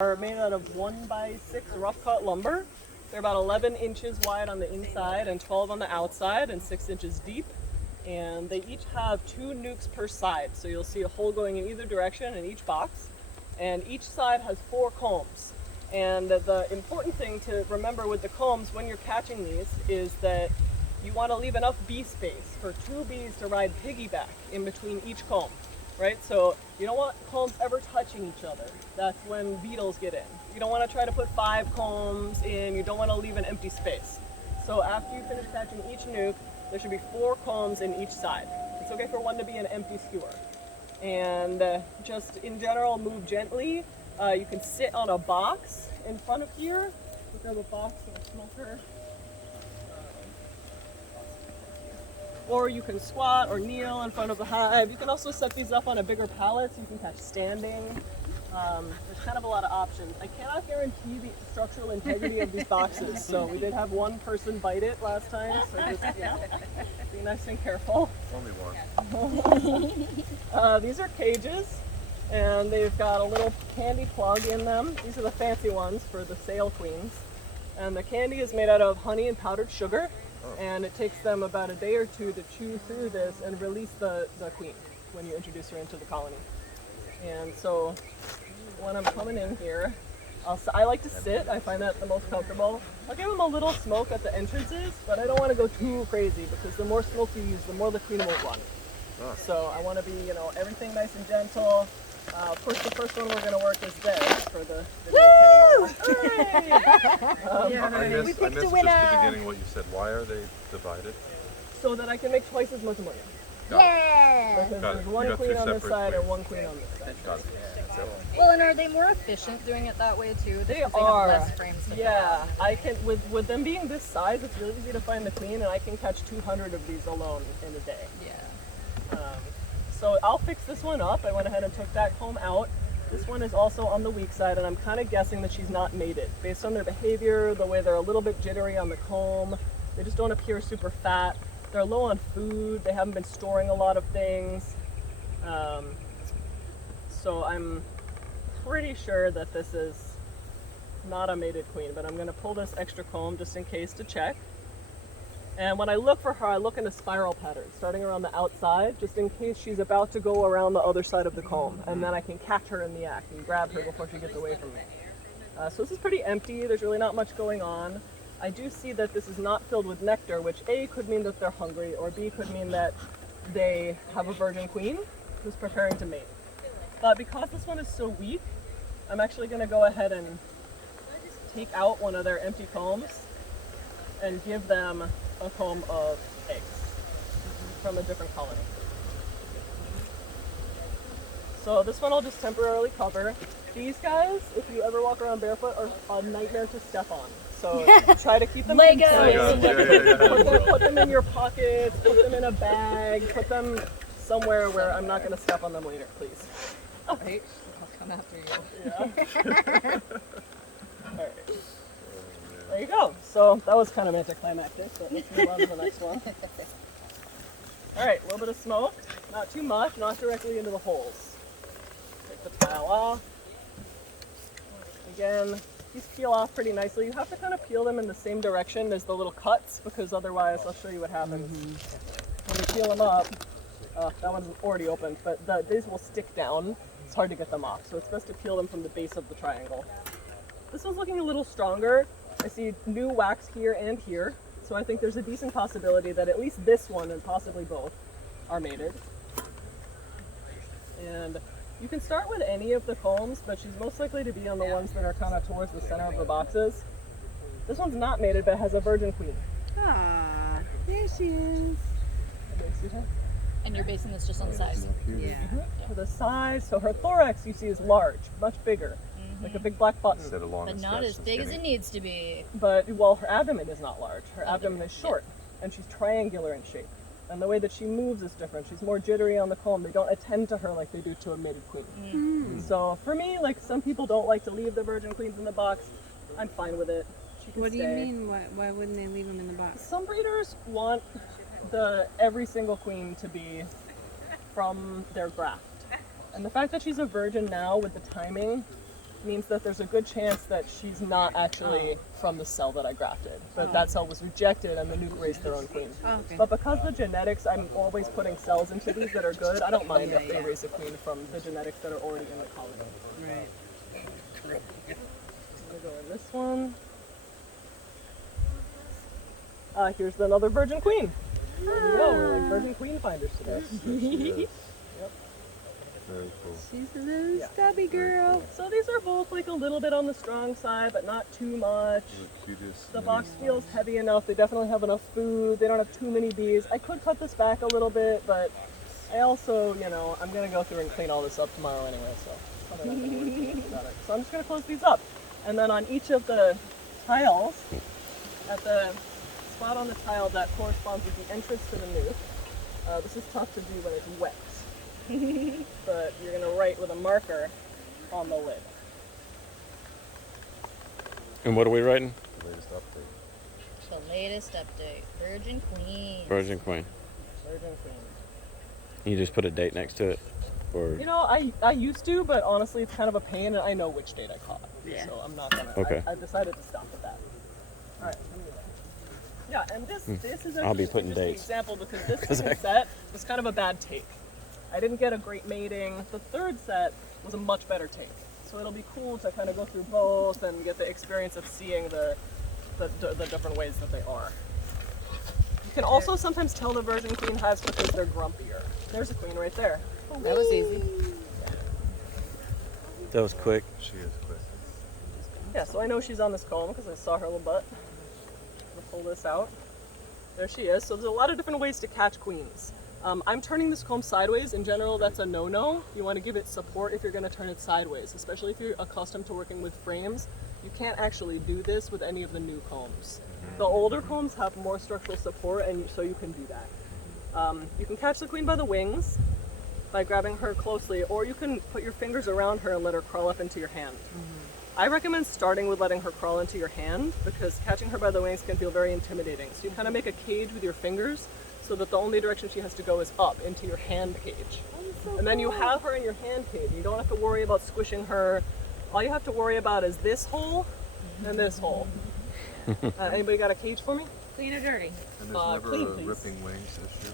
are made out of 1x6 rough cut lumber. They're about 11 inches wide on the inside and 12 on the outside and 6 inches deep. And they each have 2 nucs per side. So you'll see a hole going in either direction in each box. And each side has 4 combs. And the important thing to remember with the combs when you're catching these is that you want to leave enough bee space for 2 bees to ride piggyback in between each comb, right? So you don't want combs ever touching each other. That's when beetles get in. You don't want to try to put 5 combs in. You don't want to leave an empty space. So after you finish catching each nuc, there should be 4 combs in each side. It's okay for one to be an empty skewer. And just in general, move gently. You can sit on a box in front of here. Look at a box and a smoker. Or you can squat or kneel in front of the hive. You can also set these up on a bigger pallet so you can catch standing. There's kind of a lot of options. I cannot guarantee the structural integrity of these boxes, so we did have one person bite it last time, so just, be nice and careful. Only one. These are cages, and they've got a little candy plug in them. These are the fancy ones for the sale queens. And the candy is made out of honey and powdered sugar. And it takes them about a day or 2 to chew through this and release the queen when you introduce her into the colony. And so when I'm coming in here, I like to sit. I find that the most comfortable. I'll give them a little smoke at the entrances, but I don't want to go too crazy because the more smoke you use, the more the queen will run. So I want to be, everything nice and gentle. Of course, the first one we're going to work is this for the Woo! I missed just the beginning what you said. Why are they divided? So that I can make twice as much money. Yeah! Because there's one queen on this side and one queen on this side. Got it. Well, and are they more efficient doing it that way too? They Because are. have less frames to Yeah, I can with them being this size, it's really easy to find the queen, and I can catch 200 of these alone in a day. Yeah. So I'll fix this one up. I went ahead and took that comb out. This one is also on the weak side, and I'm kind of guessing that she's not mated. Based on their behavior, the way they're a little bit jittery on the comb, they just don't appear super fat. They're low on food. They haven't been storing a lot of things. So I'm pretty sure that this is not a mated queen, but I'm going to pull this extra comb just in case to check. And when I look for her, I look in a spiral pattern, starting around the outside, just in case she's about to go around the other side of the comb, and then I can catch her in the act and grab her before she gets away from me. So this is pretty empty. There's really not much going on. I do see that this is not filled with nectar, which A, could mean that they're hungry, or B, could mean that they have a virgin queen who's preparing to mate. But because this one is so weak, I'm actually going to go ahead and take out one of their empty combs and give them a comb of eggs from a different colony. So this one I'll just temporarily cover. These guys, if you ever walk around barefoot, are a nightmare to step on. So try to keep them in place. Put them in your pockets, put them in a bag, put them somewhere where I'm not going to step on them later, please. Right? I'll come after you. Yeah. All right. There you go. So that was kind of anticlimactic, but let's move on to the next one. All right, a little bit of smoke, not too much, not directly into the holes. Take the tile off. Again, these peel off pretty nicely. You have to kind of peel them in the same direction as the little cuts, because otherwise, I'll show you what happens. When you peel them up, that one's already opened, but these will stick down. It's hard to get them off, so it's best to peel them from the base of the triangle. This one's looking a little stronger. I see new wax here and here, so I think there's a decent possibility that at least this one and possibly both are mated. And you can start with any of the combs, but she's most likely to be on the ones that are kind of towards the center of the boxes. This one's not mated, but has a virgin queen. Ah, there she is. And you're basing this just on size. Yeah. For the size, so her thorax you see is large, much bigger, like a big black button. But not as big as it needs to be. But, well, her abdomen is not large. Her abdomen is short, and she's triangular in shape. And the way that she moves is different. She's more jittery on the comb. They don't attend to her like they do to a mated queen. So for me, like, some people don't like to leave the virgin queens in the box. I'm fine with it. She can What do stay. you mean? Why wouldn't they leave them in the box? Some breeders want every single queen to be from their graft. And the fact that she's a virgin now with the timing means that there's a good chance that she's not actually from the cell that I grafted. But that cell was rejected and the nuke raised their own queen. Oh, okay. But because the genetics, I'm always putting cells into these that are good, I don't mind if they raise a queen from the genetics that are already in the colony. Right. I'm gonna go in this one. Here's another virgin queen. There we go, we're like virgin queen finders today. Yep. Very cool. She's a little stubby girl. So these are both like a little bit on the strong side, but not too much. The box feels heavy enough. They definitely have enough food. They don't have too many bees. I could cut this back a little bit, but I also, you know, I'm gonna go through and clean all this up tomorrow anyway, so probably not gonna worry too much about it. So I'm just gonna close these up. And then on each of the tiles, at the spot on the tile that corresponds with the entrance to the nuke, this is tough to do when it's wet. But you're gonna write with a marker on the lid. And what are we writing? The latest update. The latest update. Virgin Queen. Virgin Queen. Virgin queen. You just put a date next to it? Or You know, I used to, but honestly, it's kind of a pain, and I know which date I caught. Yeah. So I'm not gonna. Okay. I've decided to stop with that. All right. Let me go. Yeah, and this is I'll be actually putting just an dates. example because this second set was kind of a bad take. I didn't get a great mating. The third set was a much better take. So it'll be cool to kind of go through both and get the experience of seeing the different ways that they are. You can also sometimes tell the virgin queen hives because they're grumpier. There's a queen right there. That was easy. that was quick. She is quick. Yeah, so I know she's on this comb because I saw her little butt. I'm gonna pull this out. There she is. So there's a lot of different ways to catch queens. I'm turning this comb sideways. In general, that's a no-no. You want to give it support if you're going to turn it sideways, especially if you're accustomed to working with frames. You can't actually do this with any of the new combs. The older combs have more structural support, and so you can do that. You can catch the queen by the wings by grabbing her closely, or you can put your fingers around her and let her crawl up into your hand. I recommend starting with letting her crawl into your hand because catching her by the wings can feel very intimidating. So you kind of make a cage with your fingers so that the only direction she has to go is up into your hand cage. And then you have her in your hand cage. You don't have to worry about squishing her. All you have to worry about is this hole and this hole. Anybody got a cage for me? Clean or dirty? And there's never clean, a please. ripping wings issue.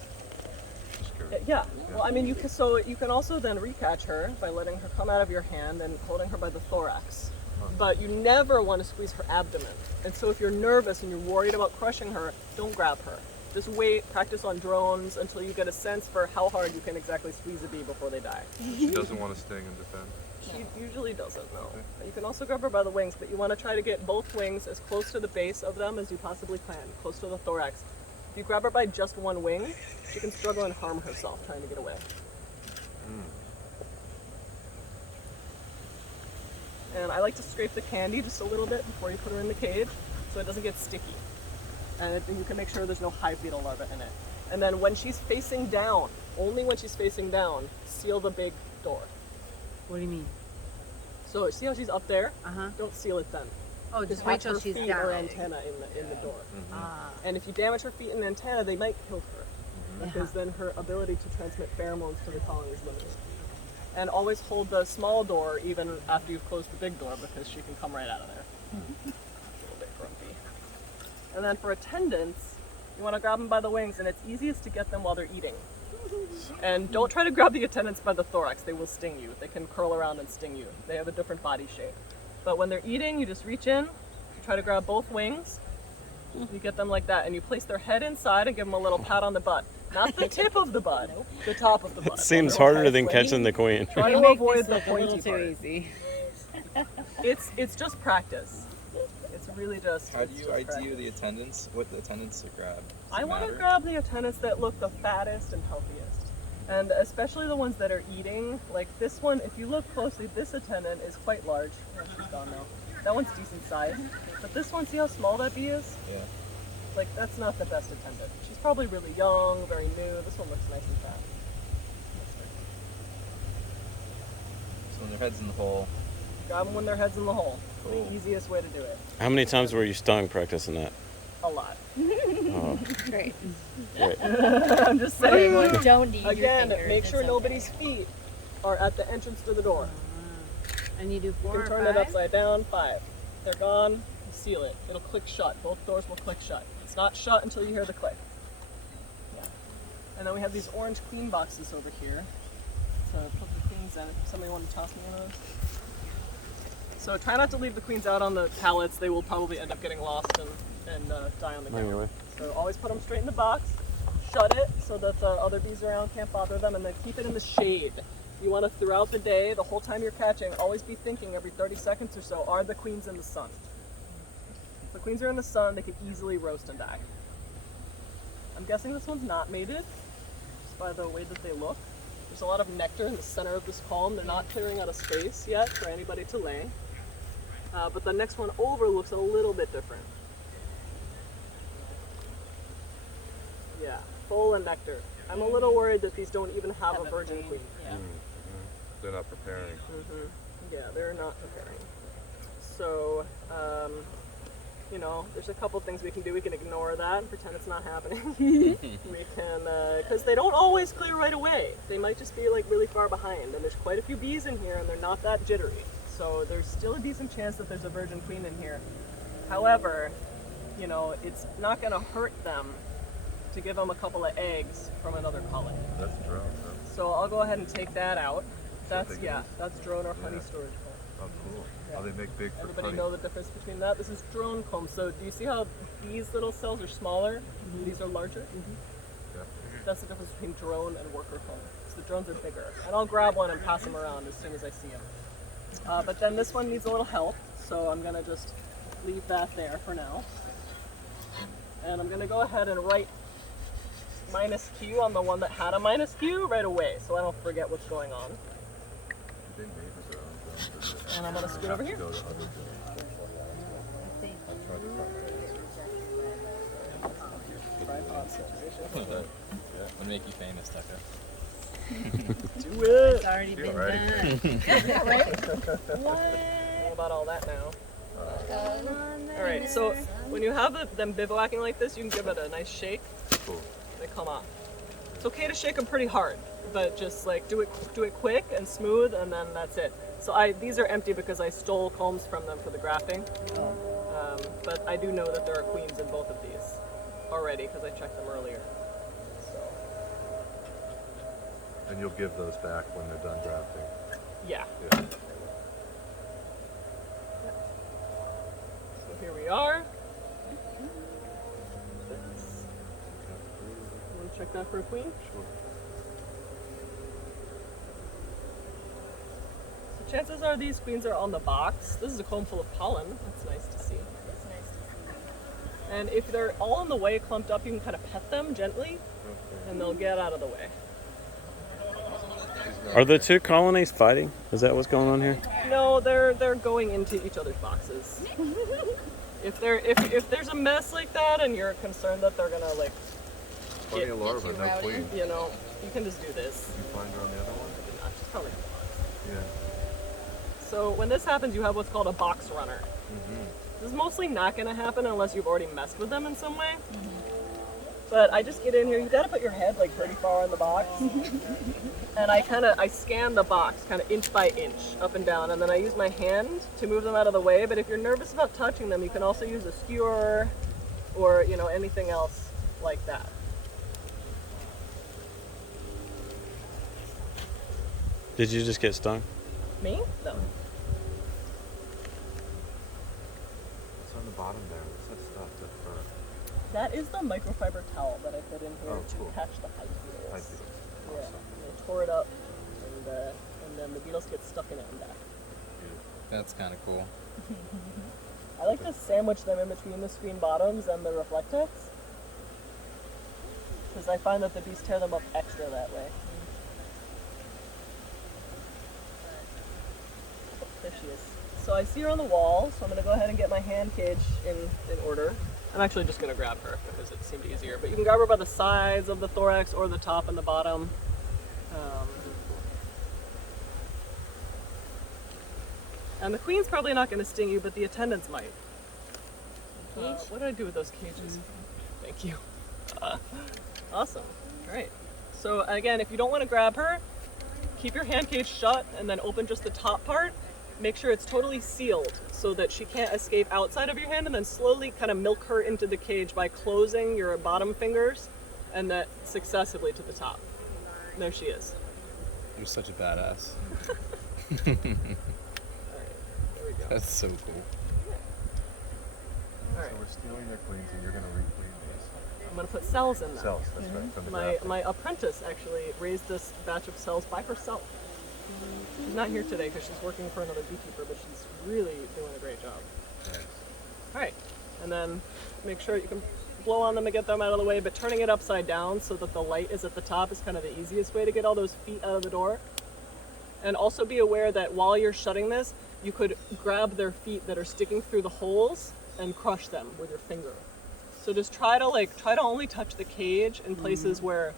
Just curious. Yeah. Well, I mean, you can also then recatch her by letting her come out of your hand and holding her by the thorax. But you never want to squeeze her abdomen. And so if you're nervous and you're worried about crushing her, don't grab her. Just wait, practice on drones until you get a sense for how hard you can exactly squeeze a bee before they die. She doesn't want to sting and defend. She usually doesn't, no. You can also grab her by the wings, but you want to try to get both wings as close to the base of them as you possibly can, close to the thorax. If you grab her by just one wing, she can struggle and harm herself trying to get away. And I like to scrape the candy just a little bit before you put her in the cage so it doesn't get sticky. And you can make sure there's no hive beetle larvae in it. And then when she's facing down, only when she's facing down, seal the big door. What do you mean? So see how she's up there? Uh-huh. Don't seal it then. Oh, just wait Have till her she's feet down. or antenna in the door. Ah. And if you damage her feet and antenna, they might kill her. Because then her ability to transmit pheromones to the colony is limited. And always hold the small door even after you've closed the big door because she can come right out of there. A little bit grumpy. And then for attendants, you want to grab them by the wings, and it's easiest to get them while they're eating. And don't try to grab the attendants by the thorax, they will sting you. They can curl around and sting you. They have a different body shape. But when they're eating, you just reach in, you try to grab both wings, you get them like that, and you place their head inside and give them a little pat on the butt. Not the tip of the butt, the top of the butt. Seems harder than catching the queen. Try to Make avoid this the look a little pointy too part. easy. It's just practice. It's really just. How do it's you just ID practice. the attendants? What the attendants to grab? Does I it want to matter? grab the attendants that look the fattest and healthiest. And especially the ones that are eating. Like this one, if you look closely, this attendant is quite large. Oh, she's gone now. That one's decent size. But this one, see how small that bee is? Yeah. Like, that's not the best attendant. She's probably really young, very new. This one looks nice and fat. So when their head's in the hole. Grab them when their head's in the hole. Cool. The easiest way to do it. How many times were you stung practicing that? A lot. Oh, Great. great. I'm just saying, like, Don't eat again, your fingers. make it's sure okay. nobody's feet are at the entrance to the door. And you do You 4 can or turn 5? it upside down, 5. They're gone, you seal it. It'll click shut. Both doors will click shut. It's not shut until you hear the click. Yeah. And then we have these orange queen boxes over here to put the queens in. If somebody want to toss me one of those? So try not to leave the queens out on the pallets. They will probably end up getting lost and die on the On your way. ground. So always put them straight in the box. Shut it so that the other bees around can't bother them, and then keep it in the shade. You want to, throughout the day, the whole time you're catching, always be thinking every 30 seconds or so, are the queens in the sun? If the queens are in the sun, they could easily roast and die. I'm guessing this one's not mated, just by the way that they look. There's a lot of nectar in the center of this comb. They're not clearing out a space yet for anybody to lay. But the next one over looks a little bit different. Yeah, full of nectar. I'm a little worried that these don't even have a virgin queen. Mm-hmm. They're not preparing. Yeah, they're not preparing. So, you know, there's a couple things we can do. We can ignore that and pretend it's not happening. We can, because they don't always clear right away. They might just be like really far behind, and there's quite a few bees in here, and they're not that jittery. So there's still a decent chance that there's a virgin queen in here. However, you know, it's not going to hurt them to give them a couple of eggs from another colony. That's drone, huh? So I'll go ahead and take that out. That's, big yeah, one? that's drone or honey Yeah. storage comb. Oh, cool. Yeah. Oh, they make big for Everybody honey. know the difference between that? This is drone comb. So do you see how these little cells are smaller? These are larger? Yeah. That's the difference between drone and worker comb. So the drones are bigger. And I'll grab one and pass them around as soon as I see them. But then this one needs a little help, so I'm going to just leave that there for now. And I'm going to go ahead and write -Q on the one that had a -Q right away, so I don't forget what's going on. I think neighbors are on drones. And I'm going to scoot over here. Go to other drones. I'll try to find Tripod situation. Would make you famous, Tucka. Do it! It's already been already. done. Know about all that now. Alright, so when you have them bivouacking like this, you can give it a nice shake. Cool. They come off. It's okay to shake them pretty hard, but just like do it quick and smooth, and then that's it. So these are empty because I stole combs from them for the grafting. But I do know that there are queens in both of these already because I checked them earlier. So And you'll give those back when they're done grafting. yeah. Yeah. So here we are. Want to check that for a queen? Sure. So chances are these queens are on the box. This is a comb full of pollen. That's nice to see. And if they're all in the way, clumped up, you can kind of pet them gently, and they'll get out of the way. Are the two colonies fighting? Is that what's going on here? No, they're going into each other's boxes. If there's a mess like that, and you're concerned that they're gonna like, Plenty of larvae, no rowdy. queen. you know, you can just do this. Did you find her on the other one? She's probably in the box. Yeah. So when this happens, you have what's called a box runner. This is mostly not going to happen unless you've already messed with them in some way. But I just get in here. You got to put your head like pretty far in the box, and I scan the box kind of inch by inch, up and down, and then I use my hand to move them out of the way. But if you're nervous about touching them, you can also use a skewer, or you know anything else like that. Did you just get stung? Me? No. What's on the bottom there? What's that stuff? That fur? That is the microfiber towel that I put in here Oh, to cool. catch the hive beetles. Hive beetles. Yeah, I tore it up, and then the beetles get stuck in it and die. That's kind of cool. I like to sandwich them in between the screen bottoms and the Reflectex, because I find that the bees tear them up extra that way. Oh, there she is. So I see her on the wall, so I'm going to go ahead and get my hand cage in order. I'm actually just going to grab her because it seemed easier, but you can grab her by the sides of the thorax or the top and the bottom. And the queen's probably not going to sting you, but the attendants might. What did I do with those cages? Thank you. Awesome. All right. So again, if you don't want to grab her, keep your hand cage shut and then open just the top part, make sure it's totally sealed so that she can't escape outside of your hand, and then slowly kind of milk her into the cage by closing your bottom fingers and that successively to the top. There she is. You're such a badass. All right, there we go. That's so cool. All right, So we're stealing their queens and you're going to requeen these. I'm gonna put cells in them. Cells, that's right. From the My grafting. apprentice actually raised this batch of cells by herself. She's not here today because she's working for another beekeeper, but she's really doing a great job. Nice. All right, and then make sure you can blow on them to get them out of the way, but turning it upside down so that the light is at the top is kind of the easiest way to get all those feet out of the door. And also be aware that while you're shutting this, you could grab their feet that are sticking through the holes and crush them with your finger. So just try to only touch the cage in places where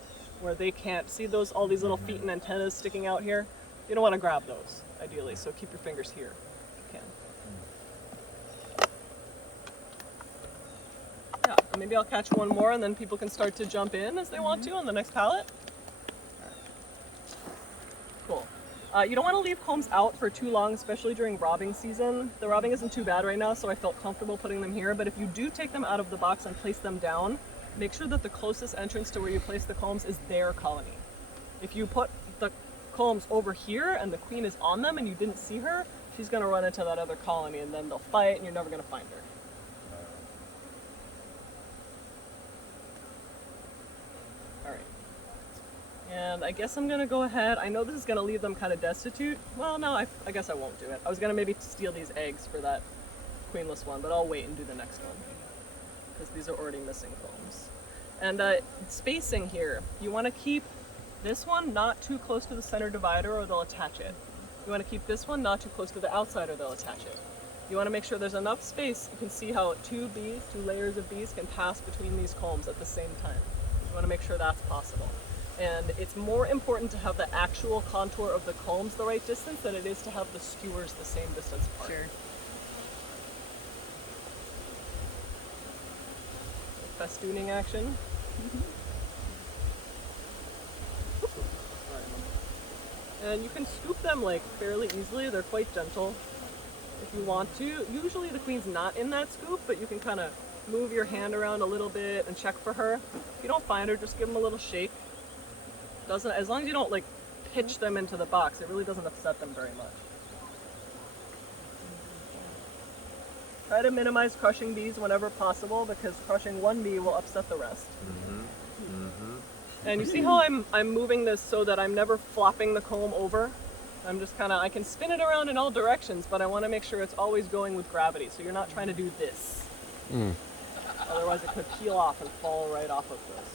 they can't see all these little feet and antennas sticking out here. You don't want to grab those, ideally, so keep your fingers here if you can. Yeah, and maybe I'll catch one more and then people can start to jump in as they want to on the next pallet. Cool. You don't want to leave combs out for too long, especially during robbing season. The robbing isn't too bad right now, so I felt comfortable putting them here, but if you do take them out of the box and place them down, make sure that the closest entrance to where you place the combs is their colony. If you put the combs over here and the queen is on them and you didn't see her, she's going to run into that other colony and then they'll fight and you're never going to find her. Alright. And I guess I'm going to go ahead. I know this is going to leave them kind of destitute. Well, no, I guess I won't do it. I was going to maybe steal these eggs for that queenless one, but I'll wait and do the next one because these are already missing combs. And spacing here, you want to keep this one not too close to the center divider or they'll attach it. You want to keep this one not too close to the outside or they'll attach it. You want to make sure there's enough space. You can see how two layers of bees can pass between these combs at the same time. You want to make sure that's possible. And it's more important to have the actual contour of the combs the right distance than it is to have the skewers the same distance apart. Sure. Festooning action. And you can scoop them like fairly easily. They're quite gentle if you want to. Usually the queen's not in that scoop, but you can kind of move your hand around a little bit and check for her. If you don't find her, just give them a little shake. As long as you don't like pitch them into the box, it really doesn't upset them very much. Try to minimize crushing bees whenever possible because crushing one bee will upset the rest. And you see how I'm moving this so that I'm never flopping the comb over? I'm just I can spin it around in all directions, but I want to make sure it's always going with gravity. So you're not trying to do this. Otherwise it could peel off and fall right off of this.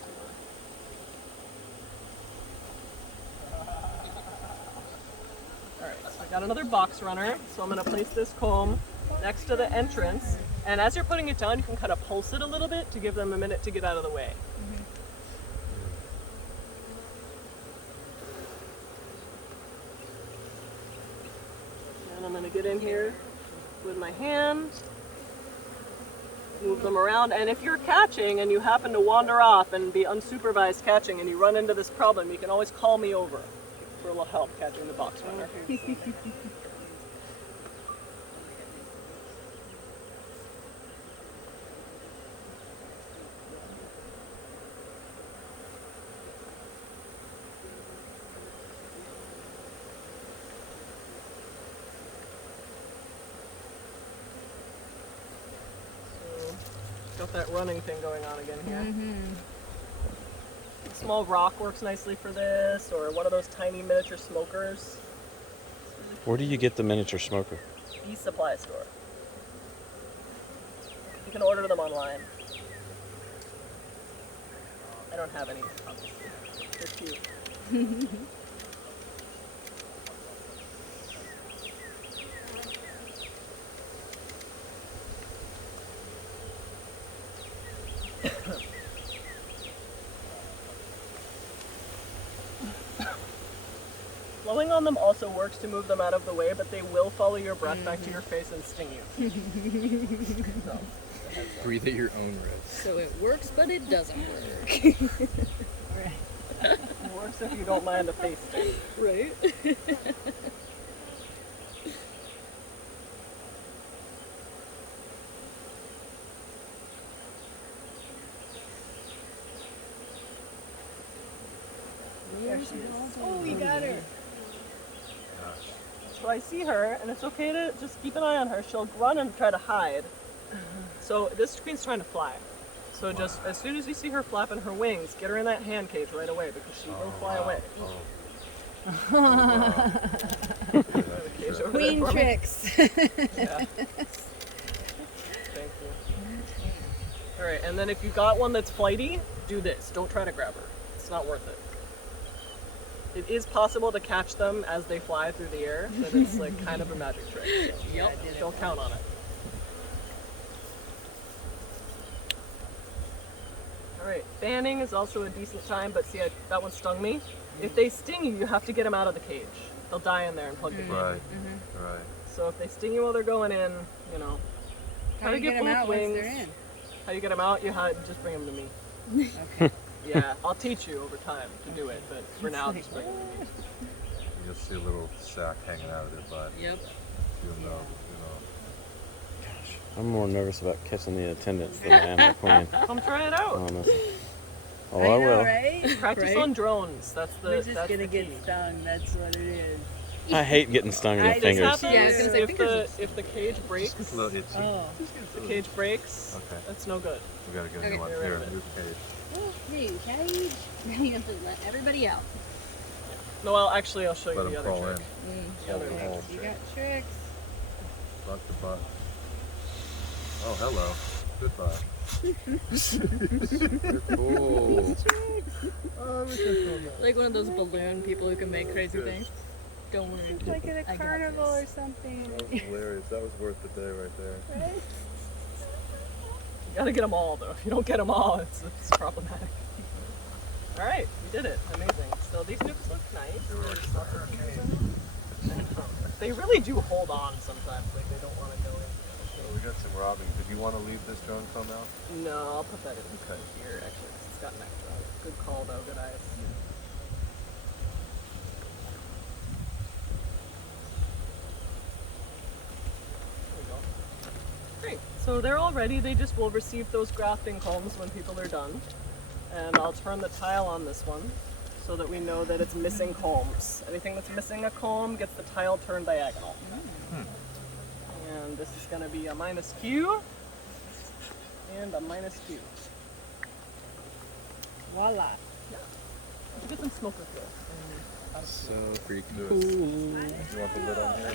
Alright, so I got another box runner. So I'm going to place this comb next to the entrance. And as you're putting it down, you can kind of pulse it a little bit to give them a minute to get out of the way. And I'm going to get in here with my hand, move them around, and if you're catching and you happen to wander off and be unsupervised catching and you run into this problem, you can always call me over for a little help catching the box runner. Got that running thing going on again here. A small rock works nicely for this, or one of those tiny miniature smokers. Where do you get the miniature smoker? Bee supply store. You can order them online. I don't have any, obviously. They're cute. Blowing on them also works to move them out of the way, but they will follow your breath back to your face and sting you. So, Breathe at your own risk. So it works, but it doesn't work. it works if you don't mind a face sting. Right? Oh, you got her. So I see her, and it's okay to just keep an eye on her. She'll run and try to hide. So this queen's trying to fly. So just as soon as you see her flapping her wings, get her in that hand cage right away because she will fly away. Cage over there Queen for me. tricks. Yeah. Thank you. All right, and then if you got one that's flighty, do this. Don't try to grab her. It's not worth it. It is possible to catch them as they fly through the air, but it's like kind of a magic trick. So don't count on it. All right, fanning is also a decent time, but see, that one stung me. If they sting you, you have to get them out of the cage. They'll die in there and plug the cage. Right. Mm-hmm. Right. So if they sting you while they're going in, you know, How try do to you get get them both out wings. once they're in? How you get them out? You just bring them to me. Okay. Yeah, I'll teach you over time to do it, but for now, just bring them to me. You'll see a little sack hanging out of their butt. Yep. You'll know. I'm more nervous about catching the attendants than I am the queen. Come try it out. Honest. Oh, I I know, will. right? Practice Right? on drones. That's the. We're just that's gonna the get key. stung. That's what it is. I hate getting stung in the I just This fingers. happens Yeah, I was gonna say if the cage breaks. Just a little itchy. Oh. If the cage breaks, Okay. that's no good. We gotta get a Okay. new one Get rid here. of it. New cage. New cage. Now you have to let everybody out. No, well, actually, I'll show you Let the them other crawl trick. in. The other Oh, trick. oh. You got tricks. Butt to butt. Oh, hello. Goodbye. Oh. Like one of those balloon people who can make crazy Good. things. Don't worry. Like at a got carnival or this. something. That was hilarious. That was worth the day right there. You gotta get them all, though. If you don't get them all, it's problematic. All right, we did it. Amazing. So these nukes look nice. There's lots of pieces in them. They really do hold on sometimes. Like they don't want to go in. So we got some robbing. Did you want to leave this drone comb out? No, I'll put that in here. Actually, 'cause it's got an extra. Good call, though. Good eyes. There we go. Great. So they're all ready. They just will receive those grafting combs when people are done. And I'll turn the tile on this one so that we know that it's missing combs. Anything that's missing a comb gets the tile turned diagonal. And this is going to be a minus Q and a minus Q. Voila. Get some smoker fuel. So freaking Do it. You want the lid on here?